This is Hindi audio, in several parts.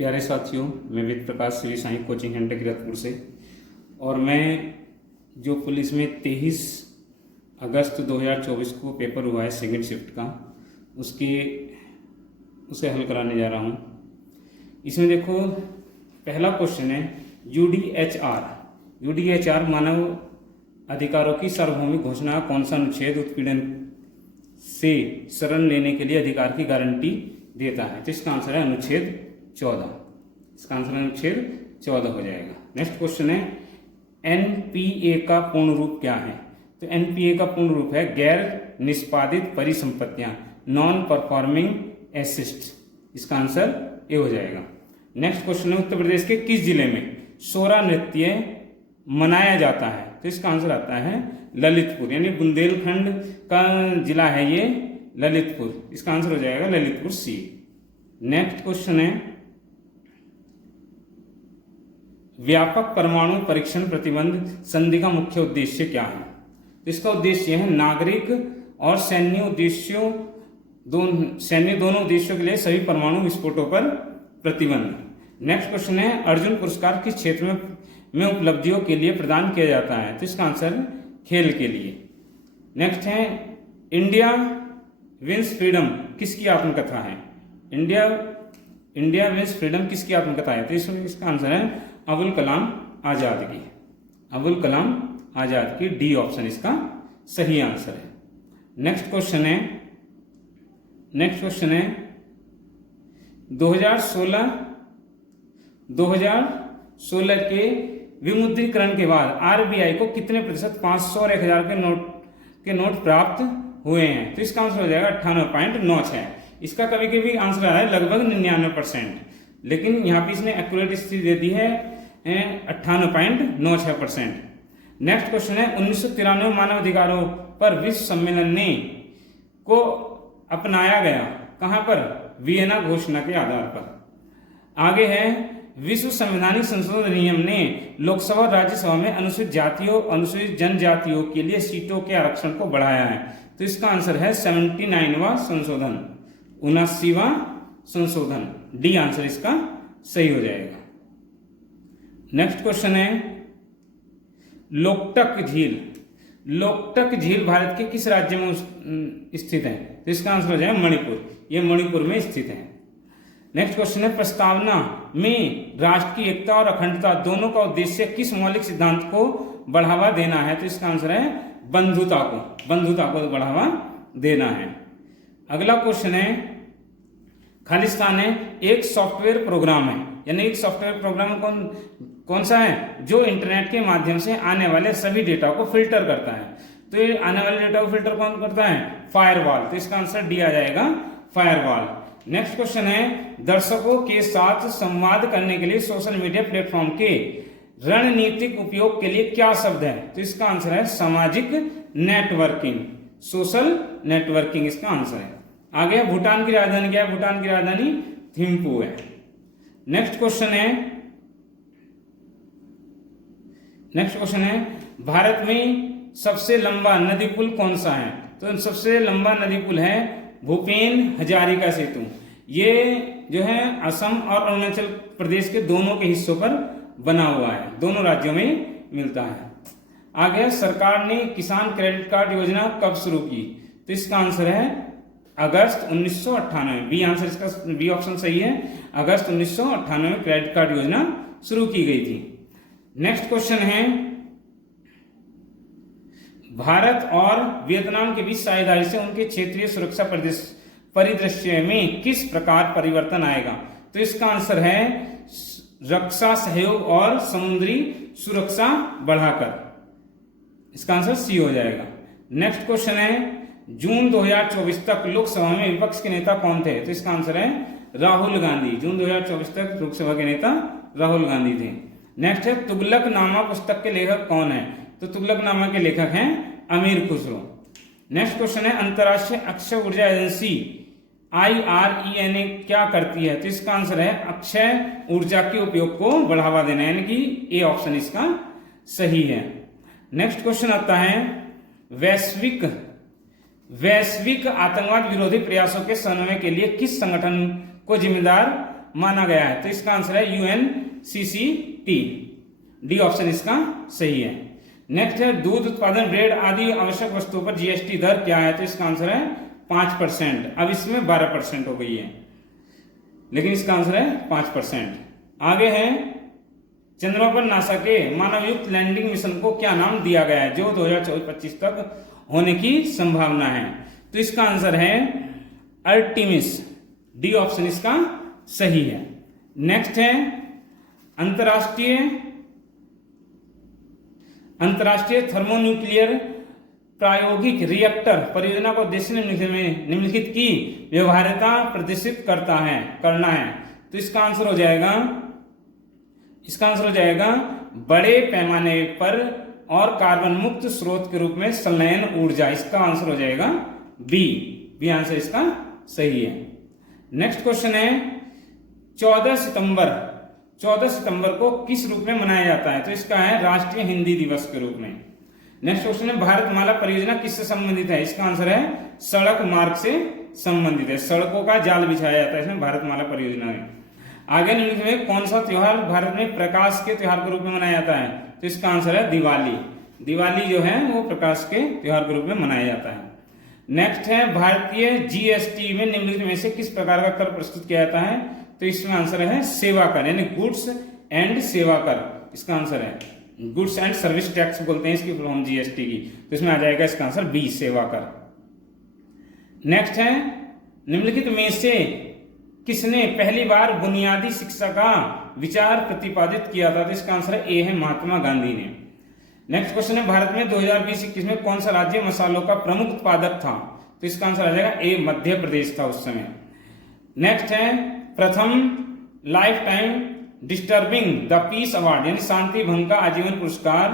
प्यारे साथियों, मैं वेद प्रकाश श्री साई कोचिंग सेंटर किरतपुर से, और मैं जो पुलिस में 23 अगस्त 2024 को पेपर हुआ है सेकंड शिफ्ट का, उसे हल कराने जा रहा हूँ। इसमें देखो, पहला क्वेश्चन है यूडीएचआर मानव अधिकारों की सार्वभौमिक घोषणा कौन सा अनुच्छेद उत्पीड़न से शरण लेने के लिए अधिकार की गारंटी देता है? तो इसका आंसर है अनुच्छेद 14। इसका आंसर अनुच्छेद 14 हो जाएगा। नेक्स्ट क्वेश्चन है एनपीए का पूर्ण रूप क्या है? तो एनपीए का पूर्ण रूप है गैर निष्पादित परिसंपत्तियां, नॉन परफॉर्मिंग एसेट्स। इसका आंसर ए हो जाएगा। नेक्स्ट क्वेश्चन है उत्तर प्रदेश के किस जिले में सोरा नृत्य मनाया जाता है? तो इसका आंसर आता है ललितपुर, यानी बुंदेलखंड का जिला है ये ललितपुर। इसका आंसर हो जाएगा ललितपुर सी। नेक्स्ट क्वेश्चन है व्यापक परमाणु परीक्षण प्रतिबंध संधि का मुख्य उद्देश्य क्या है? तो इसका उद्देश्य है नागरिक और सैन्य दोनों उद्देश्यों के लिए सभी परमाणु विस्फोटों पर प्रतिबंध। नेक्स्ट क्वेश्चन है अर्जुन पुरस्कार किस क्षेत्र में उपलब्धियों के लिए प्रदान किया जाता है? तो इसका आंसर खेल के लिए। नेक्स्ट है इंडिया विंस फ्रीडम किसकी आत्मकथा है? इंडिया विंस फ्रीडम किसकी आत्मकथा है? तो इसका आंसर है अबुल कलाम आजाद की। अबुल कलाम आजाद की, डी ऑप्शन इसका सही आंसर है। नेक्स्ट क्वेश्चन है 2016 के विमुद्रीकरण के बाद आरबीआई को कितने प्रतिशत 500 और 1000 के नोट प्राप्त हुए हैं? तो इसका आंसर हो जाएगा 98.96। इसका कभी कभी आंसर है लगभग 99%, लेकिन यहाँ पे इसने एक्यूरेट स्थिति दे दी है 98.96%। नेक्स्ट क्वेश्चन है 1993 मानव अधिकारों पर विश्व सम्मेलन को अपनाया गया कहाँ पर? वियना घोषणा के आधार पर। आगे है विश्व संवैधानिक संशोधन अधिनियम ने लोकसभा और राज्यसभा में अनुसूचित जातियों अनुसूचित जनजातियों के लिए सीटों के आरक्षण को बढ़ाया है। तो इसका आंसर है 79वां संशोधन, 79वां संशोधन, डी आंसर इसका सही हो जाएगा। नेक्स्ट क्वेश्चन है लोकटक झील भारत के किस राज्य में स्थित है? तो इसका आंसर हो जाएगा मणिपुर, यह मणिपुर में स्थित है। नेक्स्ट क्वेश्चन है प्रस्तावना में राष्ट्र की एकता और अखंडता दोनों का उद्देश्य किस मौलिक सिद्धांत को बढ़ावा देना है? तो इसका आंसर है बंधुता को बढ़ावा देना है। अगला क्वेश्चन है खालिस्तान है एक सॉफ्टवेयर प्रोग्राम है, यानी एक सॉफ्टवेयर प्रोग्राम कौन सा है? जो इंटरनेट के माध्यम से आने वाले सभी डेटा को फिल्टर करता है। तो ये आने वाले डेटा को फिल्टर कौन करता है? फायरवॉल। तो इसका आंसर डी आ जाएगा, फायरवॉल। नेक्स्ट क्वेश्चन है दर्शकों के साथ संवाद करने के लिए सोशल मीडिया प्लेटफॉर्म के रणनीतिक उपयोग के लिए क्या शब्द है? तो इसका आंसर है सामाजिक नेटवर्किंग, सोशल नेटवर्किंग इसका आंसर है। आगे भूटान की राजधानी क्या है? भूटान की राजधानी थिम्पू है। नेक्स्ट क्वेश्चन है भारत में सबसे लंबा नदी पुल कौन सा है? तो सबसे लंबा नदी पुल है भूपेन हजारिका सेतु। ये जो है असम और अरुणाचल प्रदेश के दोनों के हिस्सों पर बना हुआ है, दोनों राज्यों में मिलता है। आगे सरकार ने किसान क्रेडिट कार्ड योजना कब शुरू की? तो इसका आंसर है अगस्त 1998, बी आंसर इसका, बी ऑप्शन सही है। अगस्त 1998 में क्रेडिट कार्ड योजना शुरू की गई थी। नेक्स्ट क्वेश्चन है भारत और वियतनाम के बीच साझेदारी से उनके क्षेत्रीय सुरक्षा परिदृश्य में किस प्रकार परिवर्तन आएगा? तो इसका आंसर है रक्षा सहयोग और समुद्री सुरक्षा बढ़ाकर। इसका आंसर सी हो जाएगा। नेक्स्ट क्वेश्चन है जून 2024 तक लोकसभा में विपक्ष के नेता कौन थे? तो इसका आंसर है राहुल गांधी। जून 2024 तक लोकसभा के नेता राहुल गांधी थे। नेक्स्ट है तुगलकनामा पुस्तक के लेखक कौन है? तो तुगलकनामा के लेखक हैं अमीर खुसरो। नेक्स्ट क्वेश्चन है अंतरराष्ट्रीय अक्षय ऊर्जा एजेंसी IRENA क्या करती है? तो इसका आंसर है अक्षय ऊर्जा के उपयोग को बढ़ावा देना, यानी कि ए ऑप्शन इसका सही है। नेक्स्ट क्वेश्चन आता है वैश्विक आतंकवाद विरोधी प्रयासों के समन्वय के लिए किस संगठन को जिम्मेदार माना गया है। तो इसका आंसर है UNCCT, डी ऑप्शन इसका सही है। नेक्स्ट है दूध उत्पादन, ब्रेड आदि आवश्यक वस्तुओं पर जीएसटी दर क्या है? तो इसका आंसर है 5%। अब इसमें 12% हो गई है, लेकिन इसका आंसर है 5%। आगे है चंद्रमा पर नासा के मानवयुक्त लैंडिंग मिशन को क्या नाम दिया गया है, जो 2024-25 तक होने की संभावना है? तो इसका आंसर है अर्टिमिस, डी ऑप्शन इसका सही है। नेक्स्ट है अंतरराष्ट्रीय थर्मोन्यूक्लियर प्रायोगिक रिएक्टर परियोजना को उद्देश्य निम्नलिखित की व्यवहार्यता प्रदर्शित करना है। तो इसका आंसर हो जाएगा बड़े पैमाने पर और कार्बन मुक्त स्रोत के रूप में संलयन ऊर्जा। इसका आंसर हो जाएगा बी आंसर इसका सही है। नेक्स्ट क्वेश्चन है 14 सितंबर को किस रूप में मनाया जाता है? तो इसका है राष्ट्रीय हिंदी दिवस के रूप में। नेक्स्ट क्वेश्चन है भारतमाला परियोजना किससे संबंधित है? इसका आंसर है सड़क मार्ग से संबंधित है, सड़कों का जाल बिछाया जाता है इसमें भारतमाला परियोजना में। आगे निम्नलिखित में कौन सा त्योहार भारत में प्रकाश के त्योहार के रूप में मनाया जाता है? तो इसका आंसर है दिवाली जो है वो प्रकाश के त्योहार के रूप में मनाया जाता है। नेक्स्ट है भारतीय जीएसटी में निम्नलिखित में से किस प्रकार का कर प्रस्तुत किया जाता है? तो इसमें आंसर है सेवा कर, यानी गुड्स एंड सेवा कर। इसका आंसर है गुड्स एंड सर्विस टैक्स बोलते हैं इसकी फुल फॉर्म जीएसटी की, तो इसमें आ जाएगा इसका आंसर बी सेवा कर। नेक्स्ट है निम्नलिखित में से किसने पहली बार बुनियादी शिक्षा का विचार प्रतिपादित किया था? तो इसका आंसर है ए है महात्मा गांधी ने। नेक्स्ट क्वेश्चन है भारत में 2020-21 में कौन सा राज्य मसालों का प्रमुख उत्पादक था? तो इसका आंसर आ जाएगा ए मध्य प्रदेश था उस समय। नेक्स्ट है प्रथम life time disturbing the peace award यानी शांति भंग का आजीवन पुरस्कार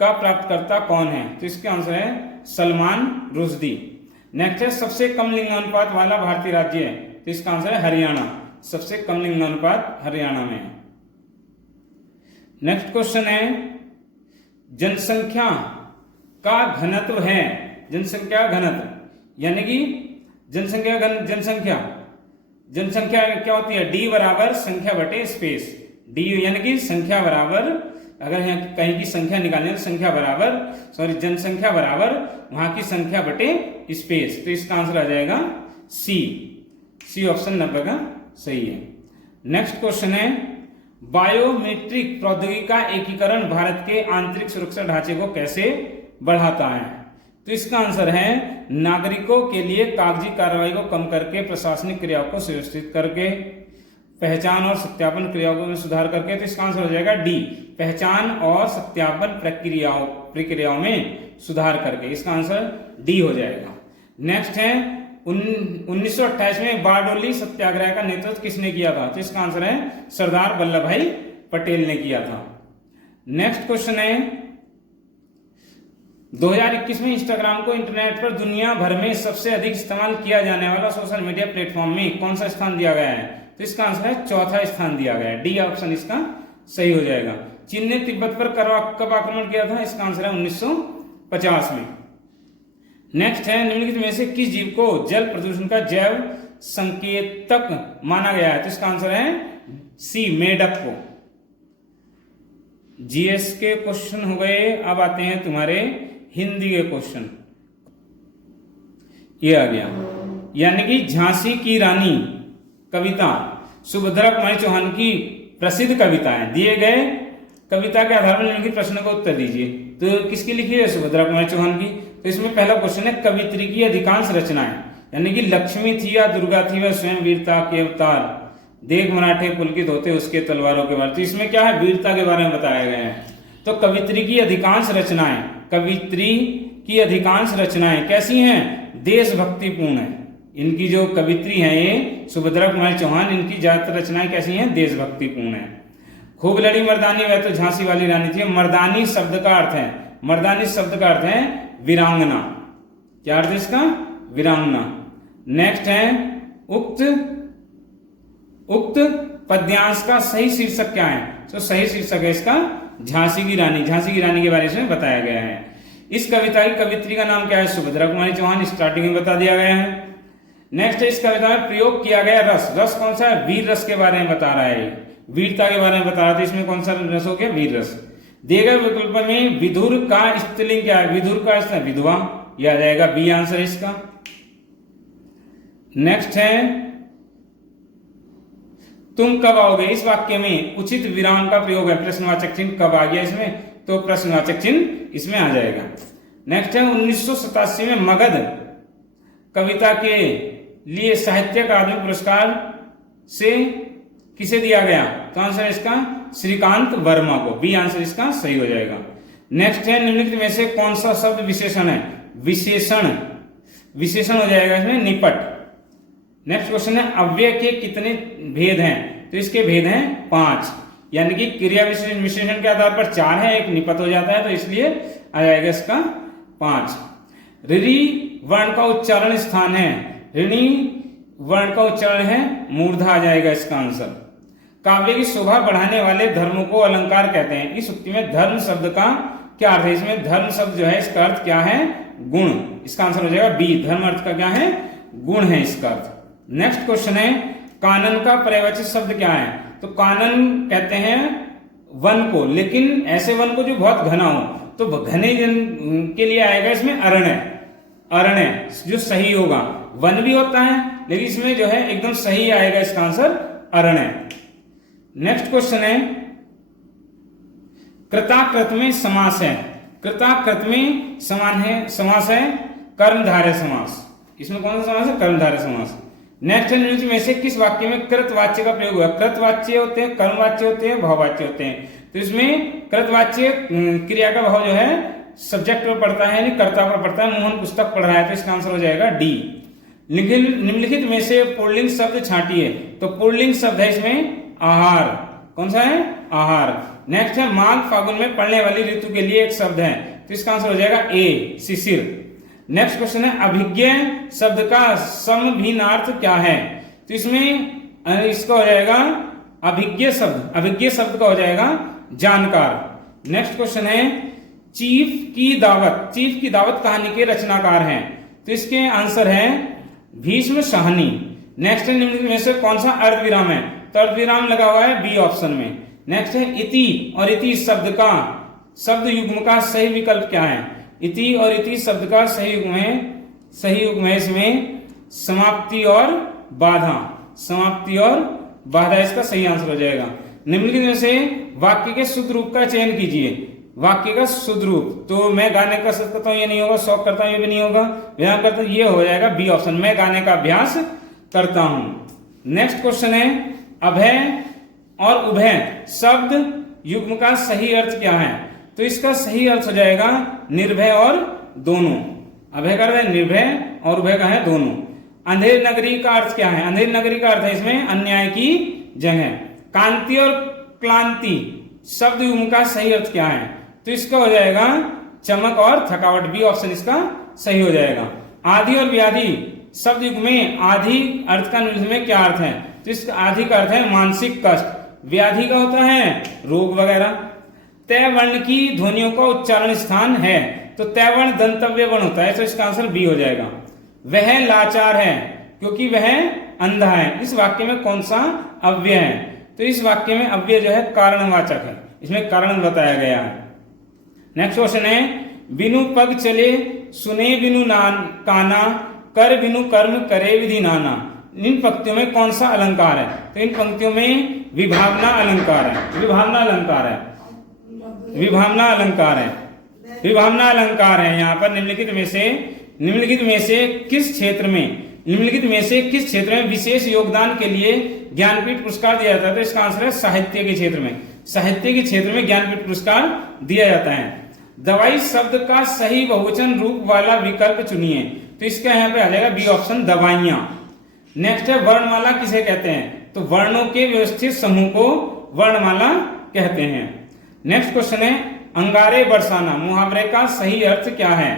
का प्राप्तकर्ता कौन है? तो इसका आंसर है सलमान रुश्दी। नेक्स्ट है सबसे कम लिंगानुपात वाला भारतीय राज्य है? तो इसका आंसर है हरियाणा, सबसे कम लिंगानुपात हरियाणा में है। नेक्स्ट क्वेश्चन है जनसंख्या का घनत्व है, जनसंख्या घनत्व यानी कि जनसंख्या क्या होती है? डी बराबर संख्या बटे स्पेस, डी यानी कि संख्या बराबर, अगर यहाँ कहीं की संख्या निकालनी है तो जनसंख्या बराबर वहां की संख्या बटे स्पेस। तो इसका आंसर आ जाएगा सी ऑप्शन 90 का सही है। नेक्स्ट क्वेश्चन है बायोमेट्रिक प्रौद्योगिकी का एकीकरण भारत के आंतरिक सुरक्षा ढांचे को कैसे बढ़ाता है? तो इसका आंसर है नागरिकों के लिए कागजी कार्रवाई को कम करके, प्रशासनिक क्रियाओं को सुव्यवस्थित करके, पहचान और सत्यापन क्रियाओं में सुधार करके। तो इसका आंसर हो जाएगा डी पहचान और सत्यापन प्रक्रियाओं में सुधार करके। इसका आंसर डी हो जाएगा। नेक्स्ट है 1928 में बारडोली सत्याग्रह का नेतृत्व किसने किया था? तो इसका आंसर है सरदार वल्लभ भाई पटेल ने किया था। नेक्स्ट क्वेश्चन है 2021 में इंस्टाग्राम को इंटरनेट पर दुनिया भर में सबसे अधिक इस्तेमाल किया जाने वाला सोशल मीडिया प्लेटफॉर्म में कौन सा स्थान दिया गया है? तो इसका आंसर है चौथा स्थान दिया गया है, डी ऑप्शन इसका सही हो जाएगा। चीन ने तिब्बत पर कब आक्रमण किया था? इसका आंसर है 1950 में। नेक्स्ट है निम्नलिखित में से किस जीव को जल प्रदूषण का जैव संकेतक माना गया है? तो इसका आंसर है सी मेढक को। जीएस के क्वेश्चन हो गए, अब आते हैं तुम्हारे हिंदी के क्वेश्चन। ये आ गया, यानी कि झांसी की रानी कविता सुभद्रा कुमारी चौहान की प्रसिद्ध कविता है। दिए गए कविता के आधार पर निम्नलिखित प्रश्न का उत्तर दीजिए। तो किसकी लिखी है? सुभद्रा कुमारी चौहान की। तो इसमें पहला क्वेश्चन है कवित्री की अधिकांश रचनाएं, यानी कि लक्ष्मी थी या दुर्गा थी वह स्वयं वीरता के अवतार, देख मराठे पुलकित होते उसके तलवारों के बारे। तो इसमें क्या है? वीरता के बारे में बताया गया है। तो कवित्री की अधिकांश रचनाएं कैसी हैं? देशभक्तिपूर्ण है। इनकी जो कवित्री हैं ये सुभद्रा कुमारी चौहान, इनकी ज्यादातर रचनाएं कैसी हैं? देशभक्तिपूर्ण है। खूब लड़ी मर्दानी, वह तो झांसी वाली रानी थी। मर्दानी शब्द का अर्थ है वीरांगना। क्या अर्थ है इसका? वीरांगना। नेक्स्ट है उक्त पद्यांश का सही शीर्षक क्या है? तो सही शीर्षक है इसका झांसी की रानी के बारे में बताया गया है। इस कविता की कवित्री का नाम क्या है? सुभद्रा कुमारी चौहान, स्टार्टिंग में बता दिया गया है। नेक्स्ट है, इस कविता में प्रयोग किया गया रस, रस कौन सा है? वीर रस के बारे में बता रहा है, वीरता के बारे में बता रहा था। इसमें कौन सा रस हो गया? वीर रस। दिए गए विकल्प में विधुर का स्त्रीलिंग क्या है? विधुर का स्त्रीलिंग विधवा, यह आ जाएगा बी आंसर है इसका। नेक्स्ट है, तुम कब आओगे, इस वाक्य में उचित विराम का प्रयोग है, प्रश्नवाचक चिन्ह कब आ गया इसमें? तो प्रश्नवाचक चिन्ह इसमें आ जाएगा। नेक्स्ट है, 1987 में मगध कविता के लिए साहित्य अकादमी पुरस्कार से किसे दिया गया? तो आंसर इसका श्रीकांत वर्मा को, बी आंसर इसका सही हो जाएगा। नेक्स्ट है, निम्नलिखित में से कौन सा शब्द विशेषण है? विशेषण, विशेषण हो जाएगा इसमें निपट। नेक्स्ट क्वेश्चन है, अव्यय के कितने भेद हैं? तो इसके भेद हैं 5, यानी कि क्रिया विशेषण के आधार पर 4 है, एक निपट हो जाता है, तो इसलिए आ जाएगा इसका 5। ऋणी वर्ण का उच्चारण स्थान है, ऋणी वर्ण का उच्चारण है मूर्धा, आ जाएगा इसका आंसर। काव्य की शोभा बढ़ाने वाले धर्मों को अलंकार कहते हैं। इस उक्ति में धर्म शब्द का क्या अर्थ है? इसमें धर्म शब्द जो है इसका अर्थ क्या है? गुण, इसका आंसर हो जाएगा बी, धर्म अर्थ का क्या है? गुण है इसका अर्थ। नेक्स्ट क्वेश्चन है, कानन का पर्यायवाची शब्द क्या है? तो कानन कहते हैं वन को, लेकिन ऐसे वन को जो बहुत घना हो, तो घने जन के लिए आएगा इसमें अरण्य, अरण्य जो सही होगा। वन भी होता है लेकिन इसमें जो है एकदम सही आएगा इसका आंसर अरण्य। नेक्स्ट क्वेश्चन है, कृताकृत में समास है, कृताकृत में समान है समास है कर्मधारय समास, इसमें कौन सा समास है? कर्मधारय समास। नेक्स्ट है, निम्नलिखित में से किस वाक्य में कृतवाच्य का प्रयोग हुआ? कृतवाच्य होते हैं, कर्मवाच्य होते हैं, भाववाच्य होते हैं। तो इसमें कृतवाच्य क्रिया का भाव जो है सब्जेक्ट पर पड़ता है, यानी कर्ता पर पड़ता है। मोहन पुस्तक पढ़ रहा है, तो इसका आंसर हो जाएगा डी। निम्नलिखित में से पुल्लिंग शब्द छांटिए, तो पुल्लिंग शब्द है इसमें आहार, कौन सा है? आहार। नेक्स्ट है, माघ फागुन में पड़ने वाली ऋतु के लिए एक शब्द है, तो इसका आंसर हो जाएगा ए, शिशिर। नेक्स्ट क्वेश्चन है, अभिज्ञ शब्द का समभिन्नार्थ क्या है? तो इसमें इसका हो जाएगा अभिज्ञ शब्द, अभिज्ञ शब्द का हो जाएगा जानकार। नेक्स्ट क्वेश्चन है, चीफ की दावत, चीफ की दावत कहानी के रचनाकार हैं, तो इसके आंसर है भीष्म साहनी। नेक्स्ट है, निम्नलिखित में से कौन सा अर्धविराम है? तो अर्धविराम लगा हुआ है बी ऑप्शन में। नेक्स्ट है, इति और इति शब्द का शब्द युग्म का सही विकल्प क्या है? इति और इति शब्द का सही युग्म है इसमें समाप्ति और बाधा, समाप्ति और बाधा इसका सही आंसर हो जाएगा। निम्नलिखित में से वाक्य के शुद्ध रूप का चयन कीजिए, वाक्य का शुद्ध रूप। तो मैं गाने का शौक करता हूँ, ये नहीं होगा, शौक करता हूँ ये भी नहीं होगा, व्यायाम करता हूँ ये हो जाएगा बी ऑप्शन, मैं गाने का अभ्यास करता हूँ। नेक्स्ट क्वेश्चन है, अभय और उभय शब्द युग्म का सही अर्थ क्या है? तो इसका सही अर्थ हो जाएगा निर्भय और दोनों। अभय का अर्थ है निर्भय और उभय का है दोनों। अंधेर नगरी का अर्थ क्या है? अंधेर नगरी का अर्थ है इसमें अन्याय की जगह। कांति और क्लांति शब्द युग्म का सही अर्थ क्या है? तो इसका हो जाएगा चमक और थकावट, बी ऑप्शन इसका सही हो जाएगा। आदि और व्याधि शब्द युग्म में आदि अर्थ का निम्नलिखित में क्या अर्थ है? तो इसका आदि का अर्थ है मानसिक कष्ट, व्याधि का होता है रोग वगैरह। तय वर्ण की ध्वनियों का उच्चारण स्थान है, तो तय वर्ण दंतव्य वर्ण होता है, तो इसका आंसर बी हो जाएगा। वह लाचार है क्योंकि वह अंधा है, इस वाक्य में कौन सा अव्यय है? तो इस वाक्य में अव्यय जो है कारणवाचक है, इसमें कारण बताया गया है। नेक्स्ट क्वेश्चन है, बिनु पग चले सुने बिनु काना कर बिनु कर्म करे विधि नाना, इन पंक्तियों में कौन सा अलंकार है? तो इन पंक्तियों में विभावना अलंकार है, विभावना अलंकार है, विभावना अलंकार है, विभावना अलंकार है। यहाँ पर निम्नलिखित में से किस क्षेत्र में विशेष योगदान के लिए ज्ञानपीठ पुरस्कार दिया जाता है? तो इसका आंसर है साहित्य के क्षेत्र में, साहित्य के क्षेत्र में ज्ञानपीठ पुरस्कार दिया जाता है। दवाई शब्द का सही बहुवचन रूप वाला विकल्प चुनिए, तो इसका यहाँ पे आ जाएगा बी ऑप्शन दवाइयां। नेक्स्ट है, वर्णमाला किसे कहते हैं? तो वर्णों के व्यवस्थित समूह को वर्णमाला कहते हैं। नेक्स्ट क्वेश्चन है, अंगारे बरसाना मुहावरे का सही अर्थ क्या है?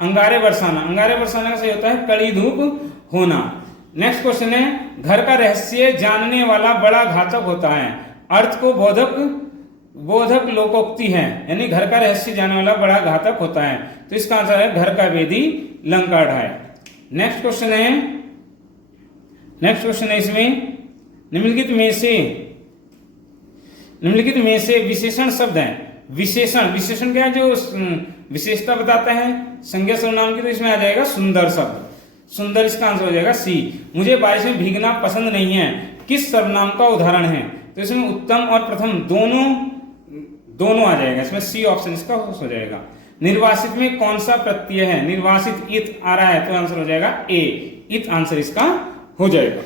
अंगारे बरसाना, अंगारे बरसाना का सही होता है कड़ी धूप होना। नेक्स्ट क्वेश्चन है, घर का रहस्य जानने वाला बड़ा घातक होता है, अर्थ को बोधक लोकोक्ति है, यानी घर का रहस्य जानने वाला बड़ा घातक होता है, तो इसका आंसर है घर का वेदी लंका ढाए। नेक्स्ट क्वेश्चन है, नेक्स्ट क्वेश्चन है इसमें, निम्नलिखित में से विशेषण शब्द है। विशेषण क्या है, जो विशेषता बताता है संज्ञा सर्वनाम की, तो इसमें आ जाएगा सुंदर शब्द। सुंदर इसका आंसर हो जाएगा सी। मुझे बारिश में भीगना पसंद नहीं है, किस सर्वनाम का उदाहरण है? तो इसमें उत्तम और प्रथम दोनों आ जाएगा, इसमें सी ऑप्शन इसका हो जाएगा। निर्वासित में कौन सा प्रत्यय है? निर्वासित इत आ रहा है, तो आंसर हो जाएगा ए, इत आंसर इसका हो जाएगा।